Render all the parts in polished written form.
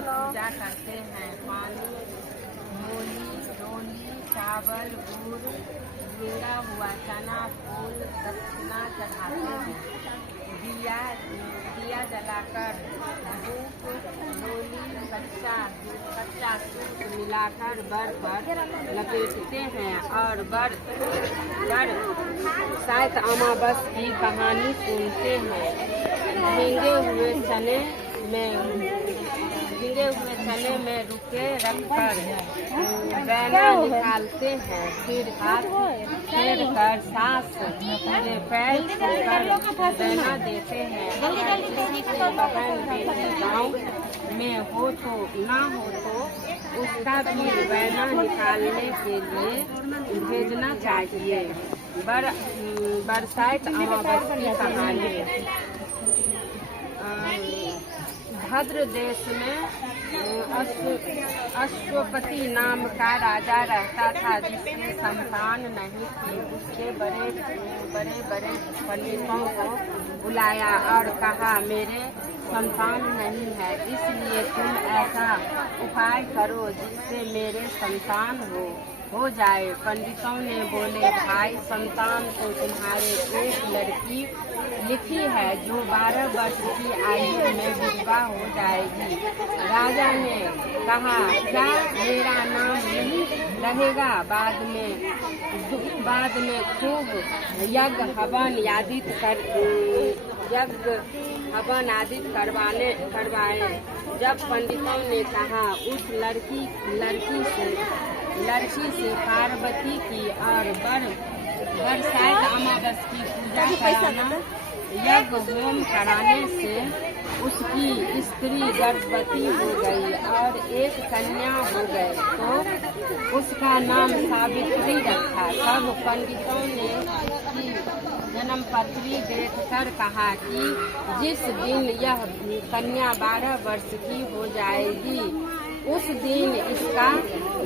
पूजा करते हैं। पानी, मूली, रोली, चावल, गुड़, भिंगा हुआ चना, फूल, दक्षिणा चढ़ाते हैं। दिया जलाकर धूप, रोली, कच्चा सूत मिलाकर बर पर लपेटते हैं और बर शायद अमावस की कहानी सुनते हैं। भीगे हुए चने में रुके रखकर बैना निकालते हैं। फिर हाथ फेर कर सांस में पैर छूकर बैना देते हैं। बहन बेटी गाँव में हो तो ना हो तो उसका भी बैना निकालने के लिए भेजना चाहिए। बरसात अमावस की कहानी। भद्र देश में अश्वपति नाम का राजा रहता था, जिसके संतान नहीं थी। उसके बड़े पंडितों को बुलाया और कहा, मेरे संतान नहीं है, इसलिए तुम ऐसा उपाय करो जिससे मेरे संतान हो जाए। पंडितों ने बोले, भाई, संतान तो तुम्हारे एक लड़की लिखी है जो 12 वर्ष की आयु में विधवा हो जाएगी। राजा ने कहा, क्या मेरा नाम नहीं रहेगा? बाद में खूब यज्ञ हवन आदि करवाए। जब पंडितों ने कहा, उस लड़की से पार्वती की और बरसात अमावस की पूजा कराना, यज्ञ होम कराने से उसकी स्त्री गर्भवती हो गई और एक कन्या हो गई, तो उसका नाम सावित्री रखा। तब पंडितों ने उसकी जन्म पत्री देखकर कहा कि जिस दिन यह कन्या 12 वर्ष की हो जाएगी, उस दिन इसका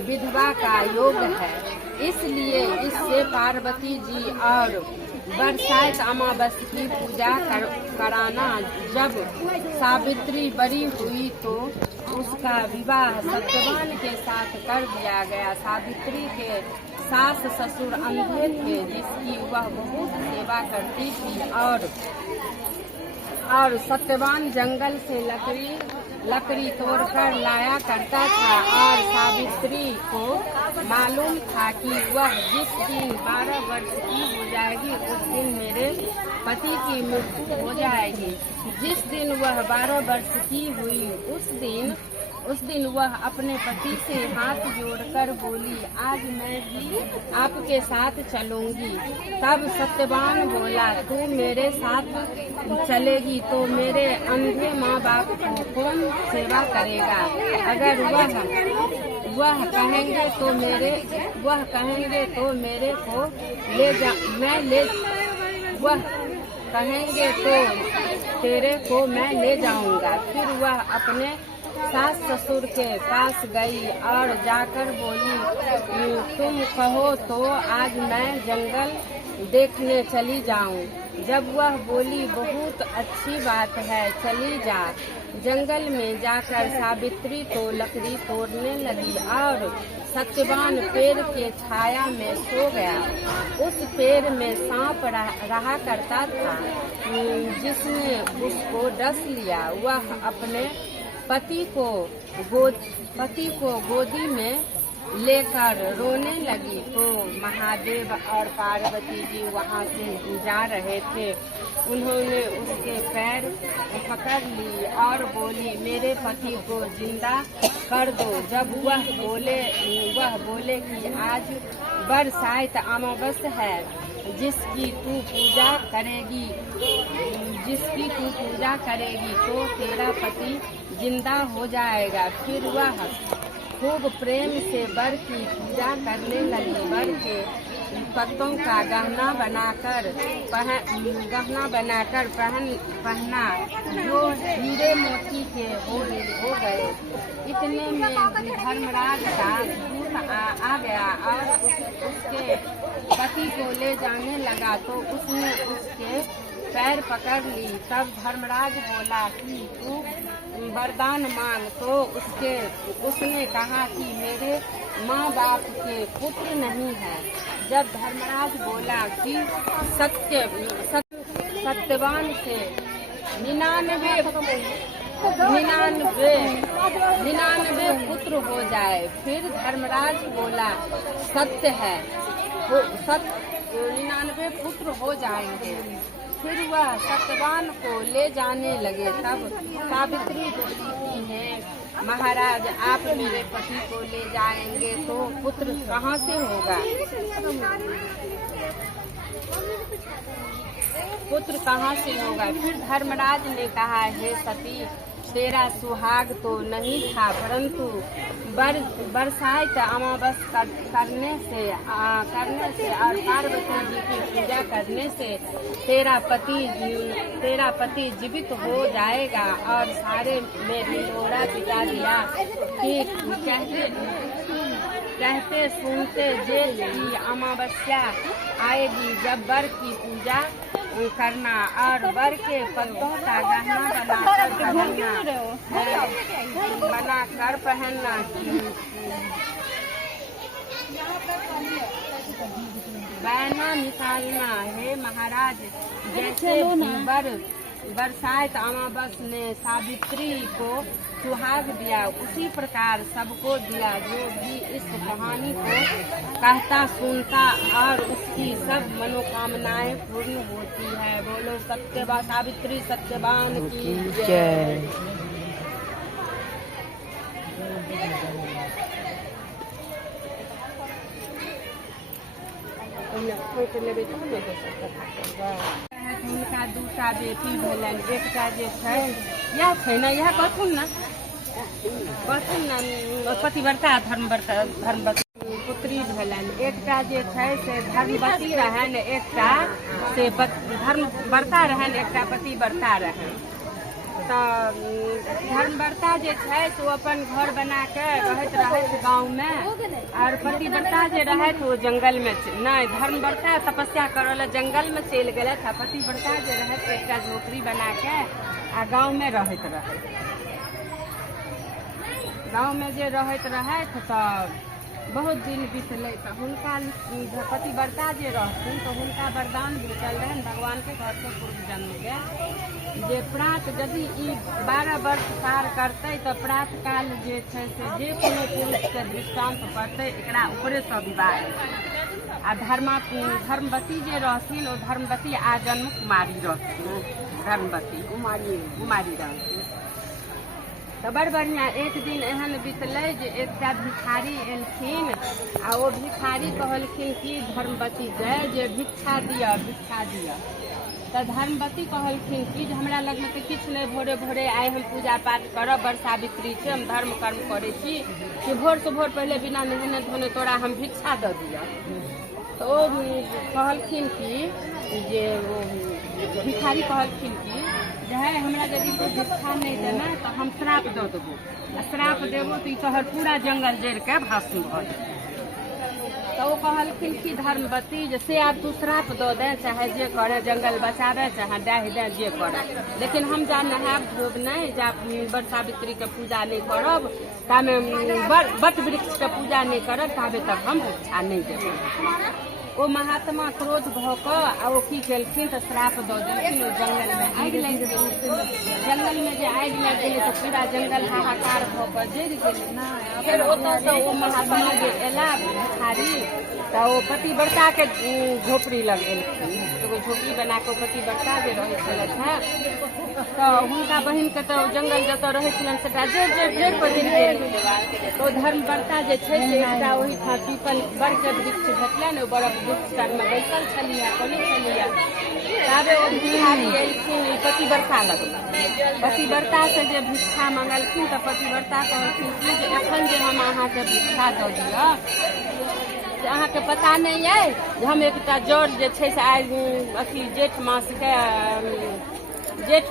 विधवा का योग है। इसलिए इससे पार्वती जी और बरसात अमावस की पूजा कराना। जब सावित्री बड़ी हुई तो उसका विवाह सत्यवान के साथ कर दिया गया। सावित्री के सास ससुर अंधे थे, जिसकी वह बहुत सेवा करती थी और सत्यवान जंगल से लकड़ी तोड़कर लाया करता था। और सावित्री को मालूम था कि वह जिस दिन 12 वर्ष की हो जाएगी, उस दिन मेरे पति की मृत्यु हो जाएगी। जिस दिन वह 12 वर्ष की हुई, उस दिन वह अपने पति से हाथ जोड़कर बोली, आज मैं भी आपके साथ चलूंगी। तब सत्यवान बोला, तू मेरे साथ चलेगी तो मेरे अंधे माँ बाप को कौन सेवा करेगा? अगर वह कहेंगे तो मेरे को ले जा, वह कहेंगे तो तेरे को मैं ले जाऊंगा। फिर वह अपने सास ससुर के पास गई और जाकर बोली, तुम कहो तो आज मैं जंगल देखने चली जाऊं। जब वह बोली, बहुत अच्छी बात है, चली जा। जंगल में जाकर सावित्री तो लकड़ी तोड़ने लगी और सत्यवान पेड़ के छाया में सो गया। उस पेड़ में सांप रहा करता था, जिसने उसको डस लिया। वह अपने पति को गोदी में लेकर रोने लगी तो महादेव और पार्वती जी वहाँ से जा रहे थे। उन्होंने उसके पैर पकड़ ली और बोली, मेरे पति को जिंदा कर दो। जब वह बोले कि आज बरसात अमावस्या है, जिसकी तू पूजा करेगी तो तेरा पति जिंदा हो जाएगा। फिर वह खूब प्रेम से वर की पूजा करने लगी। वर के पत्तों का गहना बनाकर पहना, जो हीरे मोती के हो गए। इतने में धर्मराज का दूत आ गया और उसके पति को ले जाने लगा तो उसने उसके पैर पकड़ ली। तब धर्मराज बोला कि तू वरदान मांग। तो उसने कहा कि मेरे माँ बाप के पुत्र नहीं है। जब धर्मराज बोला कि सत्यवान से 99 पुत्र हो जाए। फिर धर्मराज बोला, सत्य है, 99 पुत्र हो जाएंगे। फिर वह सत्यवान को ले जाने लगे। तब सावित्री बोली है, महाराज आप मेरे पति को ले जाएंगे तो पुत्र कहाँ से होगा? फिर धर्मराज ने कहा, हे सती, तेरा सुहाग तो नहीं था, परंतु बरसात अमावस्या करने से और पार्वती जी की पूजा करने से तेरा पति जीवित हो जाएगा। और सारे में ढिंढोरा पिटा दिया कि कहते सुनते जेठ की अमावस्या आएगी, जब वर की पूजा करना और वर के पत्तों का गहना बनाकर पहनना। बैना निकालना है महाराज। जैसे बरसात अमावस्या ने सावित्री को सुहाग दिया, उसी प्रकार सबको दिया। जो भी इस कहानी को कहता सुनता और उसकी सब मनोकामनाएं पूर्ण होती है। बोलो सावित्री सत्यवान की जय। उनका दूटा बेटी भेलन, एकटा जे छै यह छै न, यह कहथुन न पतिव्रता धर्मवती पुत्री भेलन। एकटा जे छै से धर्मवती रहन, एकटा से धर्मव्रता रहन, एकटा पतिव्रता रहन। तो धर्मव्रता जे छै से वो अपन घर बना के रहत गाँव में, और पतिव्रता जे रहत वो जंगल में नहीं। धर्मव्रता तपस्या करल जंगल में चल गए था, पतिव्रता जे रहत एकटा झोपड़ी बना के आ गाँव में रहत। गाँव में जे रहत तो बहुत दिन बीतल तो हुनका पतिव्रता जे रहथिन तो हुनका वरदान भेटल रहन भगवान के घर से पूर्व जन्म के, जे प्रात यदि ई 12 वर्ष पार करते तो प्रात काल जे छै से जे कोनो पुरुष के दृष्टांत पड़ते एकरा ऊपरे से विवाह। आ धर्मवती जे रहथिन ओ धर्मवती आजन्म कुमारी रहथिन, धर्मवती कुमारी रहथिन। तो बड़ बढ़िया। एक दिन एहन बीतल जे एकटा भिखारी एलखिन आ वो भिखारी कहलखिन कि धर्मवती जे भिक्षा दिया। तो धर्मवती कहलखिन कि हमरा लग में तो किछु नहीं, भोरे भोरे आए हम पूजा पाठ करब, बड़ सावित्री से हम धर्म कर्म करे छी कि भोर से भोर पहले बिना नहेने धोने तोरा हम भिक्षा दे दिया। तो कहलखिन कि जे भिखारी कहलखिन कि है हमरा यदि कोई भिक्षा नहीं देना तो हम श्राप दे देबो, श्राप देबो तो तोहर पूरा जंगल जड़ के भस्म भ जाए। तो वो कहलखिन कि धर्मवती जैसे आप तू श्राप दो दे, चाहे जे करे जंगल बचावे चाहे डाह दे जे करे, लेकिन हम जा नहाब धोब नहीं, जा बड़ सावित्री के पूजा नहीं करब, तामे बट वृक्ष के पूजा नहीं करब, ताबे तक हम भिक्षा नहीं देब। वो महात्मा क्रोध भ क वो की केलखिन तो श्राप दो देलखिन। जंगल में आगि लग गेलै, जंगल में जे आगि लग गेलै तो पूरा जंगल हाहाकार भ क जरि गेलै। फिर ओतऽ से वो महात्मा जे एला भिखारी तो वो पतिव्रता के झोपड़ी लग एलखिन, एगो झोपड़ी बना के पतिव्रता जे रहै छलथि हैं तो हुनका बहिन के तो जंगल जतऽ रहै छलनि सेटा जड़ि पर जरि गेल। तो धर्मव्रता जे छै से एकटा ओहि ठाम पीपल बड़ के वृक्ष भेटलनि, ओ बड़ वृक्ष तर में बैसल छलिया कोने छलिया। ताबे ओ भिखारी एलखिन पतिव्रता लगला, पतिव्रता से जे भिक्षा मंगलखिन तो पतिव्रता कहलखिन कि जे एखन जे हम अहाँके भिक्षा दऽ दिअ से अहाँके पता नहीं है जे हम एकटा जड़ जे छै से आइ अथी जेठ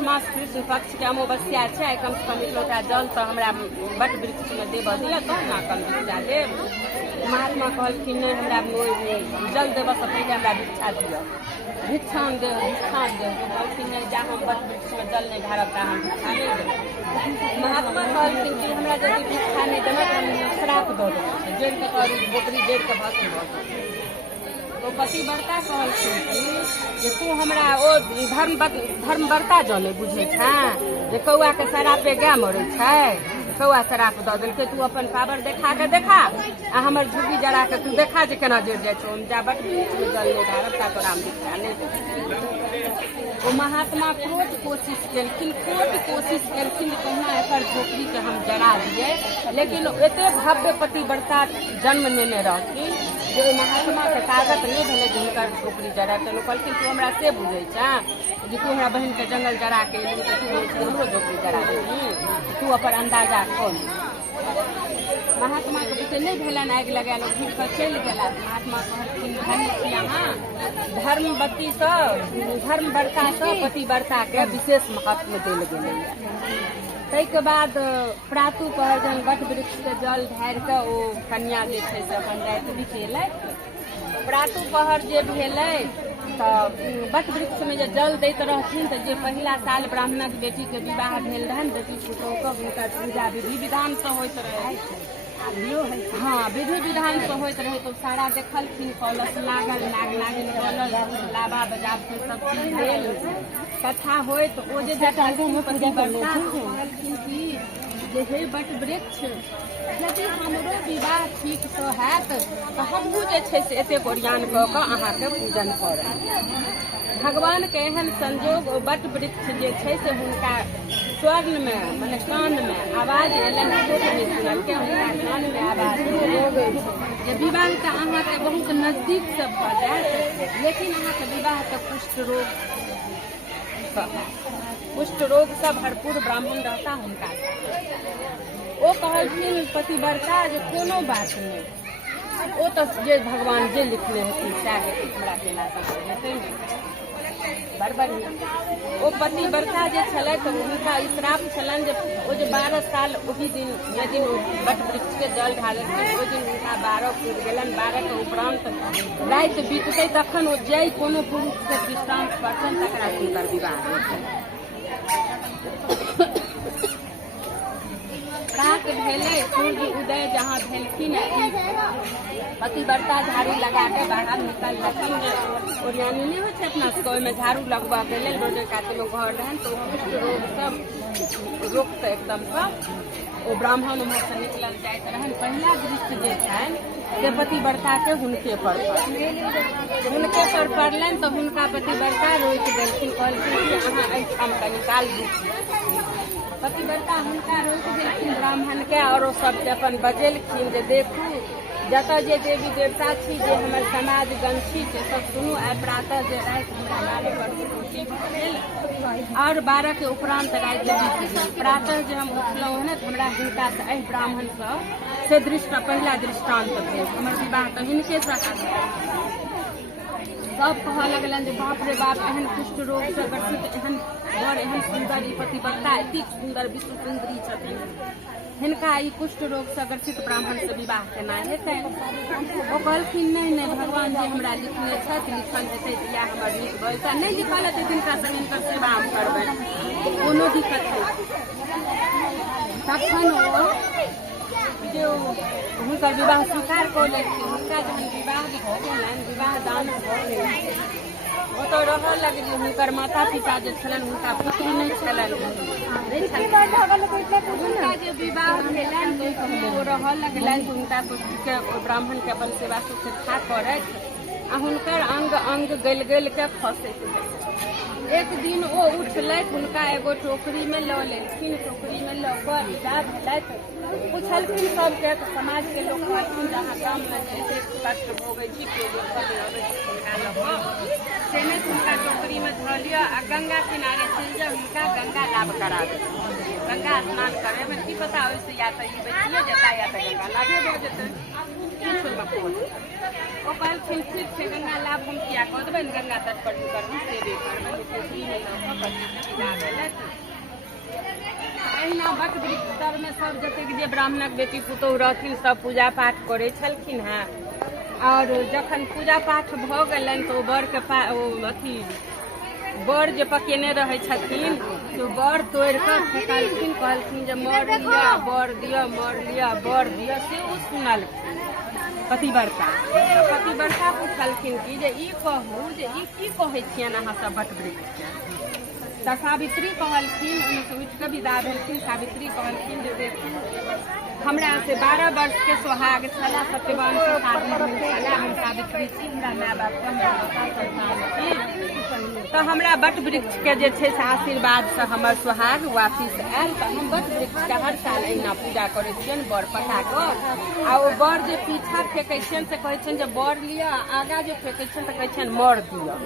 मास कृष्ण पक्ष के अमावस्या छै, कम से कम एक लोटा जल तो हमरा बट वृक्ष में देबऽ दिअ तब ना कम भिक्षा देब। महात्मा कहलखिन नहीं हमरा जल देबऽ से पहिले हमरा भिक्षा दिअ, भिक्षान दे कहलखिन नहीं जा हम बट वृक्ष में जल नहीं ढारब ता हम भिक्षा नहीं देब। महात्मा कहलखिन कि हमरा यदि भिक्षा नहीं देना तो हम श्राप दऽ देब, जड़ि के करू झोपड़ी जड़ि के भस्म भऽ जाएब। तो पतिव्रता कहलखिन कि तू हमरा ओ धर्मव्रता जाने बुझे छै जे कौआ के शराबे गाय मरे छै, कौआ शराब दऽ देलकै, तू अपन पावर देखा के देखा आ हमर झुग्गी जरा के तू देखा जे केना जड़ि जाइ छौ, हम जा बट जल नहीं ढारब ता तोरा हम भिक्षा नहीं देब। वो महात्मा कोट कोशिश केलखिन कहुना एकर झोपड़ी के हम जरा दिए, लेकिन एते भव्य पतिव्रता जन्म लेने रहथिन जो महात्मा के ताकत नहीं भेलै जे हुनकर झोपड़ी जरा के। लोग कहलखिन तू हमरा से बुझै छै जे तू हमरा बहिन के जंगल जरा के एलही तो तू हमरो झोपड़ी जरा देबही, तू अपन अंदाजा खोल। महात्मा के बुझे नहीं भेलन, आगि लगा लोग घूम कर चलि गेला। महात्मा कहलखिन धन्य यहाँ धर्मवती से धर्मव्रता से पतिव्रता के विशेष महत्व देल गेलै। ताहि के बाद प्रातु पहर जन बट वृक्ष के जल ढारि के ओ कन्या जे छै से अपन राति बितेलै। प्रातु पहर जे भेलै तऽ बट वृक्ष में जे जल दैत रहथिन तऽ जे पहिला साल ब्राह्मणक बेटी के विवाह भेल रहनि, बेटी पुतोह के हुनकर पूजा विधि विधान से होइत रहै। हाँ, विधि विधान से होइत रहे तो सारा देखलखिन, कलश लागल, नाग नागिन बोलल, लाबा बजाब के सब चीज भेल, कथा होय तो ओ जे पतिव्रता कहलखिन कि जे हे बट वृक्ष यदि हमरो विवाह ठीक से हैत तो हमहूँ जे छै से एते ओरियान कऽ कऽ अहाँके पूजन करब। भगवान के एहन संजोग ओ बट वृक्ष जे छै से हुनका स्वर्ण में माने कान में आवाज एलनि, सुनलकै हुनका कान में आवाज जे विवाह तऽ अहाँके बहुत नजदीक से भऽ जायत, लेकिन अहाँके विवाह तऽ कुष्ठ रोग से भरपूर ब्राह्मण रहता हुनका। ओ कहलखिन पतिव्रता जे कोनो बात नहीं, ओ तो जे भगवान जे लिखले हथिन सएह हमरा केला हेतै बड़ बढ़िया। ओ पतिव्रता जे छलै तऽ हुनका श्राप छलनि जे ओ जे 12 साल ओहि दिन यदि बट वृक्ष के जल ढारलखिन ओहि दिन हुनका 12 पूरि गेलनि। 12 के उपरांत राति बीततै तखन ओ जाय कोनो पुरुष के दृष्टांत करतनि तकरा हुनकर विवाह हेतै। रात भेले, सूर्य उदय जहाँ भेलखिन पतिव्रता झाड़ू लगा के बाहर निकल लखिन। ओरियानी नहीं होय छै अपना सबके, ओहिमे झाड़ू लगबा के लेल रोडे काते लोग घर रहन तो कुष्ठ रोग सब रोकते एकदम सब। ओ ब्राह्मण उम्हर से निकलल जाइत रहन। पहिला दृष्टि जे छनि से पतिव्रता के हुनके पर पड़लनि तो हुनका पतिव्रता रोकि देलखिन, कहलखिन कि अहाँ एहिठाम कनि काल पतिव्रता हुनका रोकि देलखिन ब्राह्मण के, और सबके अपन बजेलखिन जे देखू जतऽ जे देवी देवता छी जे हमर समाज गण छी से सब सुनू, आइ प्रातः जे राति और 12 के उपरांत राति बीत गेल। प्रातः जे हम उठलहुँ हन तऽ हमरा हिनका से एहि ब्राह्मण से पहिला दृष्टांत भेल, हमर विवाह तऽ हिनके से सब कह लगलन जे बाप रे बाप एहन कुष्ठ रोग से ग्रसित एहन बर एहन सुंदर ई पतिव्रता एतेक सुंदर विश्व सुंदरी छथिन, हिनका ई कुष्ठ रोग से ग्रसित ब्राह्मण से विवाह केना हेतै। ओ कहलखिन नहीं भगवान जी हमरा लिखने छथि, लिखल हेतै तऽ इएह हमर नीक बजतै, नहीं लिखल हेतै तिनका से हिनकर सेवा हम करबै, कोनो दिक्कत नहीं। तखन ओ जो हुनकर विवाह स्वीकार कऽ लेलखिन, हुनका जहन विवाह भऽ गेलनि, विवाह दान भऽ गेलनि, ओतऽ रहऽ लगलियै। हुनकर माता पिता जे छलनि हुनका पुत्र नहि छलनि, हुनका जे विवाह भेलनि ओ रहऽ लगलनि, हुनका पुत्रके ब्राह्मण के अपन सेवा शुश्रूषा करैत आ हुनकर अंग अंग गलि गलि के खसैत। एक दिन ओ उठलथि, हुनका एगो टोकरी में लऽ लेलखिन, टोकरी में लऽ कऽ विदा भेलथि। पूछलखिन सबके, समाज के लोग कहलखिन जहाँ गाम में जैसे कष्ट भोगै छी केओ देखऽ अबै हुनका लऽ कऽ से नहि हुनका टोकरी में धऽ लिअ आ गंगा किनारे चलि जाउ, हुनका गंगा लाभ करा देबै। गंगा स्नान करे में की पता ओहिसे या तऽ ई बचिए जेता या तऽ गंगा लाभे भऽ जेतै। ओ कहलखिन ठीक छै गंगा लाभ हम किया कऽ देबै, गंगा तट पर हुनकर हम सेवे करबै। टोकरी में लऽ कऽ विदा भेलथि। अहिना बट वृक्ष तर में सब जतेक जे ब्राह्मणक बेटी पुतोहु रहथिन सब पूजा पाठ करै छलखिन हेँ। और जखन पूजा पाठ भऽ गेलनि तऽ ओ बर के अथी बर जे पकेने रहै छथिन तो बर तोड़ि कऽ फेंकलखिन, कहलखिन जे मर लिअ बर दिअ, मर लिअ बर दिअ। से ओ सुनलखिन पतिव्रता। पतिव्रता पूछलखिन कि जे ई कहू जे ई की कहै छियनि अहाँ सब बट वृक्ष के। तऽ सावित्री कहलखिन, ओहिसँ उठि कऽ विदा भेलखिन। सावित्री कहलखिन जे देखू हमरा से 12 वर्ष के सोहाग छला, सत्यवान से शादी भेल छला, हम सावित्री छी, हमरा माय बाप के हमरा संतान छी, तऽ हमरा बट वृक्ष के जे छै से आशीर्वाद से हमर सोहाग वापिस आयल। तऽ हम बट वृक्ष के हर साल अहिना पूजा करै छियनि बर पटा कऽ। आ ओ बर जे पीछा फेंकै छियनि से कहै छियनि जे बर लिअ, आगा जे फेंकै छियनि तऽ कहै छियनि मर दिअ।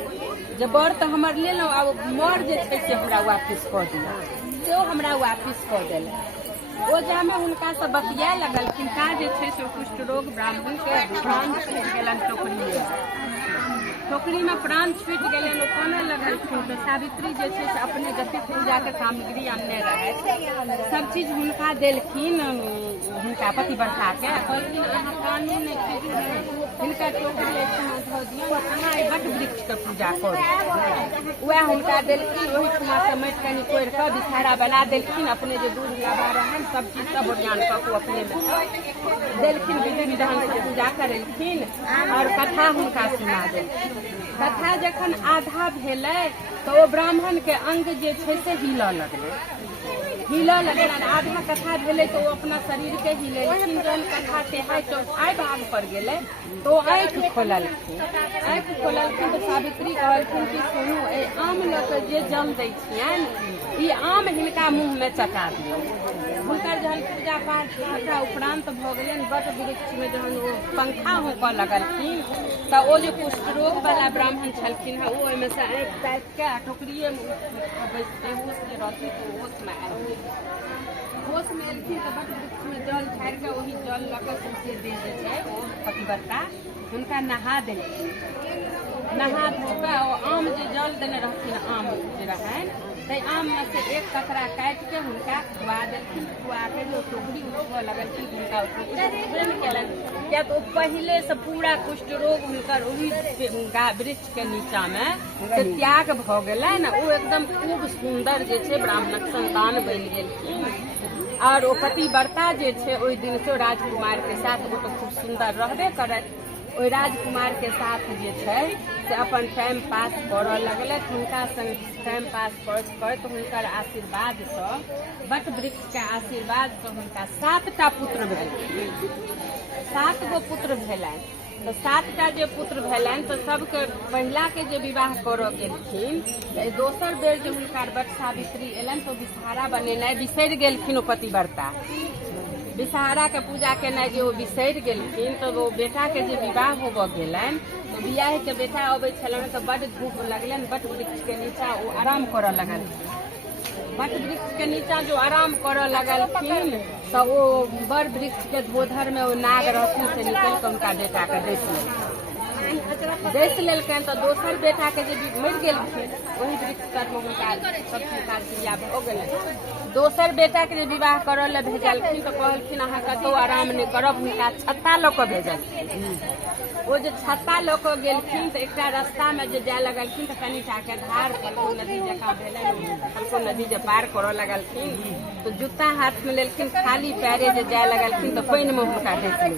जे बर तऽ हमर लेलहुँ, आब मर जे छै से हमरा वापिस कऽ दिअ। सेहो हमरा वापिस कऽ देलनि। ओ जामे हुनका से बतिया लगलखिन, का जे छै से कुष्ठ रोग ब्राह्मण के प्राण छूटि गेलनि टोकरी में प्राण छूटि गेलनि। ओ कानऽ लगलखिन तऽ सावित्री जे छै से अपने जतेक पूजा के सामग्री आनने रहथि सब चीज हुनका देलखिन, हुनका पतिव्रता के। कहलखिन अहाँ कानू नहि, हिनका टोकरी एहिठमा धऽ दियौ, अहाँ एहि बट वृक्ष के पूजा करू। वएह हुनका देलखिन। ओहिठमा से माटि कनि कोड़ि कऽ बिछारा बना देलखिन। अपने जे दूध लाबा रहनि सब चीज सब ओरियान कऽ के अपने में देलखिन, विधि विधान से पूजा करेलखिन और कथा हुनका सुना देलखिन। कथा जखन आधा भेलै तऽ ओ ब्राह्मण के अंग जे छै से हिलऽ लगलनि। आधा कथा भेलै तऽ ओ अपना शरीर के हिलेलखिन। जहन कथा तेहाई चौथाई भाग पर गेलै तो आँखि खोललखिन। तऽ सावित्री कहलखिन कि सुनू, एहि आम लऽ कऽ जे जल दै छियनि ई आम हिनका मुँह में चटा दियौ। हुनकर जहन पूजा पाठ सबटा उपरांत भऽ गेलनि, बट वृक्ष में जहन ओ पंखा होकऽ लगलखिन तऽ ओ जे कुष्ठ रोग वाला ब्राह्मण छलखिन हेँ ओ ओहिमे से आँखि ताकि के टोकरिए में बैसते होश जे रहथिन तऽ होश में आयल। होश में एलखिन तऽ बट वृक्ष में जल झाड़ि कऽ ओहि जल लऽ कऽ सौंसे देह जे छै ओ पतिव्रता हुनका नहा देलखिन। नहा धो कऽ ओ आम जे जल देने रहथिन, आम जे रहनि ताहि आम में से एक कतरा काटि के हुनका खुआ देलखिन। खुआ के जो टोकरी उठबऽ लगलखिन हुनका टोकरी केलनि, किया तऽ ओ पहिले से पूरा कुष्ठ रोग हुनकर ओहि वृक्ष के नीचा में से त्याग भऽ गेलनि। ओ एकदम खूब सुंदर जे छै ब्राह्मणक संतान बनि गेलखिन। और ओ पतिव्रता जे छै ओहि दिन से राजकुमार के साथ वो तो खूब सुंदर रहबे करत। ओहि राजकुमार के साथ जे छै से अपन टाइम पास करऽ लगलथि। हुनका संग टाइम पास करैत हुनकर आशीर्वाद सँ, बट वृक्ष के आशीर्वाद सँ हुनका 7टा पुत्र भेलनि। 7 गो पुत्र भेलनि। तो 7टा जे पुत्र भेलनि तो सबके पहिला के जे विवाह करऽ गेलखिन तऽ दोसर बेर जे हुनकर बट सावित्री एलनि तो विषहारा बनेनाइ बिसरि गेलखिन। ओ पतिव्रता विषहारा के पूजा केनाइ जे ओ बिसरि गेलखिन तऽ ओ बेटा के जे विवाह होबऽ गेलनि तो बियाह के बेटा अबै छलनि तऽ बड धूप लगलनि। बट वृक्ष के नीचा ओ आराम करऽ लगलखिन। बट वृक्ष के नीचा जो आराम करऽ लगलखिन तऽ ओ बड़ वृक्ष के धोधर में ओ नाग रहथिन से निकलि कऽ हुनका बेटा के डसि लेलखिन। जैसे लेलकन तो दोसर बेटा के जे मरि गेलखिन वही वृक्ष पर हुनका सब प्रकार क्रिया भऽ गेलनि। दोसर बेटा के जे विवाह करऽ लए भेजलखिन तो कहलखिन अहाँ कतौ आराम नहि करब, हुनका छत्ता लऽ कऽ भेजलखिन। वो जे छत्ता लऽ कऽ गेलखिन तो एकटा रास्ता में जे जाय लगलखिन तो कनिटा के धार कलको नदी जकाँ भेलनि, कलको नदी जे पार करऽ लगलखिन तो जूता हाथ में लेलखिन, खाली पैरे जे जाय लगलखिन तो पानि में हुनका डूबि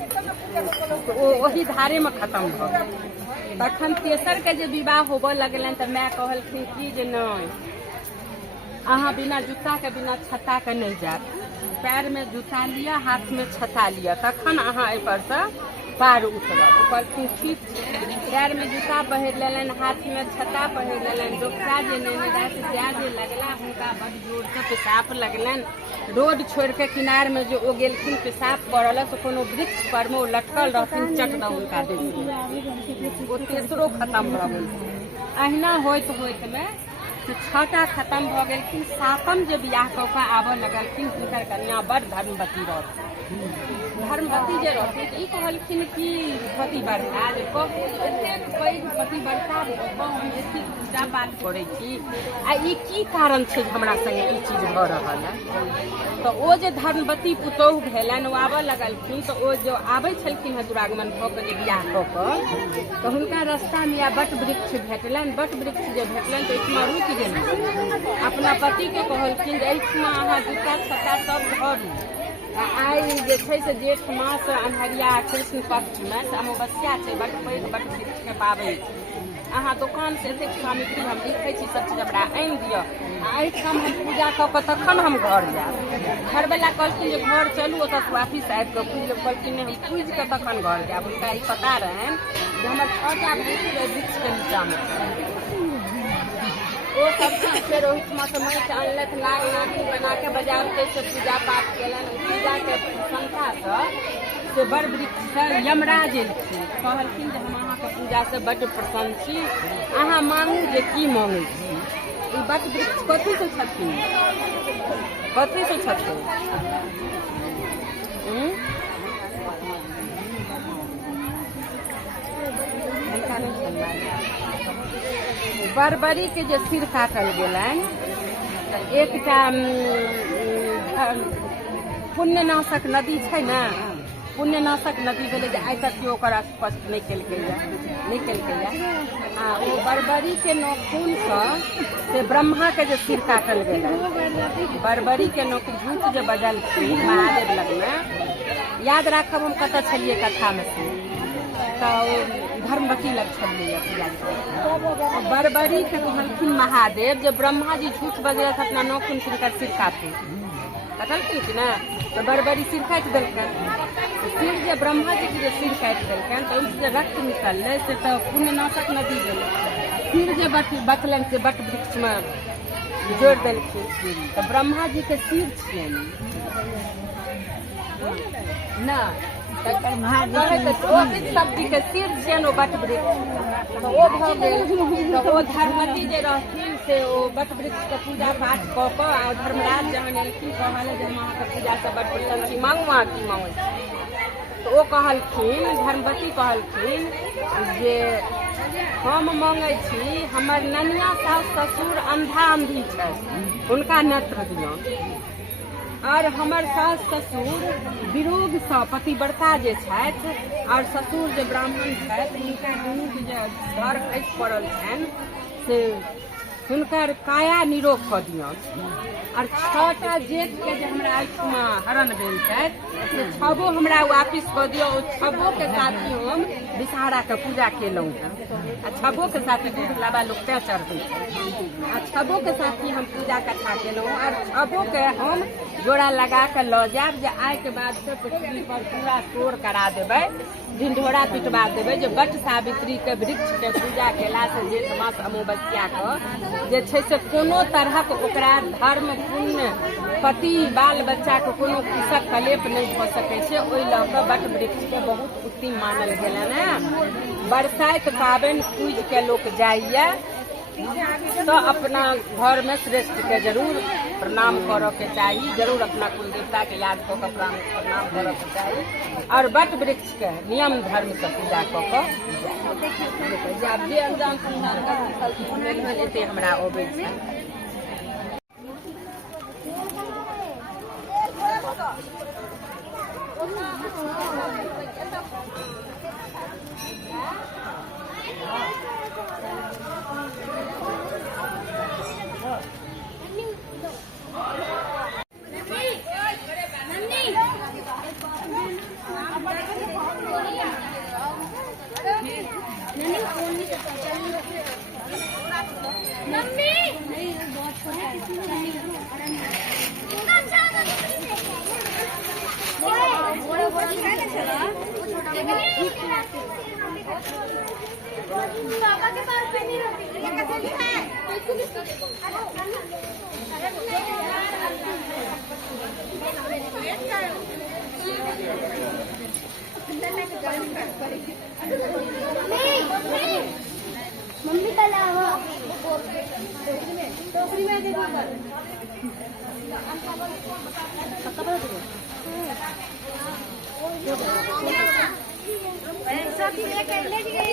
तो वो वही धारे में खत्म भऽ गेल। तखन तेसर के जे विवाह होबऽ लगलनि तो माय कहलखिन कि जे नहीं, अहाँ बिना जूता के बिना छत्ता के नहीं जायब, पैर में जूता लिअ, हाथ में छत्ता लिअ, तखन अहाँ एहि पर से पार उतरब। कहलखिन ठीक छै। पैर में जूता पहिर लेलनि, हाथ में छत्ता पहिर लेलनि। डोकरा जे नेने राति जाय जे लगला हुनका बड़ जोर से पेशाब लगलनि। रोड छोड़ के किनार में जो ओ गेलखिन पेशाब करल से कोनो वृक्ष पर में लटकल रहथिन, चट दऽ हुनका देलखिन। ओ तेसरो खत्म भऽ गेल। अहिना होइत होइत में छटा खत्म भऽ गेलखिन। सातम जे बियाह कऽ के आबऽ लगलखिन हुनकर कन्या बड़ धर्मवती रहथिन। धर्मवती जे रहथिन ई कहलखिन कि पतिव्रता जे एतेक पैघ पतिव्रता हम एतेक पूजा पाठ करै छी आ ई की कारण छै जे हमरा संगे ई चीज भऽ रहल है। तो ओ जे धर्मवती पुतोहु भेलनि ओ आबऽ लगलखिन तो ओ जो आबै छलखिन है दुरागमन भऽ के जे बियाह कऽ के तो हुनका रास्ता में या बट वृक्ष भेटलनि। बट वृक्ष जे भेटलनि तो एहिठमा रुकि गेलनि। अपना पति के कहलखिन जे एहिठमा अहाँ जूता छत्ता सब धरू, आई जे छै से जेठ मास अन्हरिया कृष्ण पक्ष में अमावस्या छै, बट पैघ बट वृक्ष के पाबनि, अहाँ दुकान से एतेक सामग्री हम लिखै छी सब चीज हमरा आनि दिअ, एहिठाम हम पूजा कऽ के तखन हम घर जायब। घरवला कहलखिन जे घर चलू ओतऽ वापिस आबि कऽ पूजि, कहलखिन हम पूजि कऽ तखन घर जायब। हुनका ई पता रहनि जे हमर 6टा भैंसी वृक्ष के नीचा में। वो सब फेर ओहिठमा से माटि अनलथि, नाग नागिन बना के बजाबते से पूजा पाठ केलनि। पूजा के प्रसन्नता से बड़ वृक्ष से यमराज एलखिन, कहलखिन जे हम अहाँके पूजा से बड्ड प्रसन्न छी, अहाँ मांगू जे की मांगै छी। ई बट वृक्ष कथी से छथिन, कथी से छथिन? बरबरी के जे सिर काटल गेलनि एकटा पुण्यनाशक नदी छै ने, पुण्यनाशक नदी भेलै जे आइ तक केओ ओकर स्पष्ट नहि केलकैया। आ ओ बरबरी के नखून से ब्रह्मा के जे सिर काटल गेलनि, बरबरी के नोक झूठ जे बजलखिन महादेव लग में, याद राखब हम कतऽ छलियै कथा में से, तो धर्मवती लग छलियै बरबरी के कहलखिन महादेव जे ब्रह्मा जी झूठ बजलथि अपना नौखुन हुनकर सिर काटू, कटलखिन कि ना, तो बरबरी सिर काटि देलकनि। सिर जे ब्रह्मा जी के जे सिर काटि देलकनि तो ओहिसे जे रक्त निकललै से तो पुण्यनाशक नदी गेलै। सिर जे बचलनि से बट वृक्ष में जोड़ि देलखिन, तो ब्रह्मा जी के सिर छियनि ना, शक्ति के सिर छियनि ओ बट वृक्ष, तो ओ भऽ गेल। तो ओ धर्मवती जे रहथिन से ओ बट वृक्ष के पूजा पाठ कऽ कऽ आ धर्मराज जहन एलखिन कहल जे हम अहाँके पूजा से बड़ प्रसन्न छी, मांगू अहाँ की मांगै छी। तो ओ कहलखिन, धर्मवती कहलखिन जे हम मांगै छी हमर ननिया सास ससुर अंधा अंधी छथि, हुनका नेत्र दियौन, और हमर सास ससुर विरोध सँ पतिव्रता जे छथि और ससुर जे ब्राह्मण छथि हुनका दुनू के जे घर खसि पड़ल छनि से हुनकर काया निरोग कऽ दियौन। और 6टा जेठ के जे हमरा एहिठमा हरण भेल छथि से 6गो हमरा वापिस कऽ दियौ। ओ 6गो के साथी हम विषहारा के पूजा केलहुँ आ 6गो के साथी दूध लाबा लोक तय चढ़बै आ 6गो के साथी हम पूजा कथा केलहुँ और 6गो के हम जोड़ा लगा के लऽ जायब जे आइ के बाद से पृथ्वी पर पूरा शोर करा देबै, ढिंढोरा पिटवा देबै जे बट सावित्री के वृक्ष के पूजा केला से जेठ मास अमावस्या के जे छै से कोनो तरहक ओकरा धर्म पुण्य पति बाल बच्चा के कोनो कुशक कलेप नहि भऽ सकै छै। ओहि लऽ कऽ बट वृक्ष के बहुत उत्तम मानल गेलनि है। बरसाइत पाबनि पूजि के लोक जाइए तो अपना घर में श्रेष्ठ के जरूर प्रणाम करे के चाहिए, जरूर अपना कुल देवता के याद कऽ के प्रणाम करे के चाहिए और वट वृक्ष के नियम धर्म से पूजा कऽ के जब जे अंजाम संधान एते हमरा अबै छै। मम्मी का लावा टोकरी में देखो सब लेके ले गए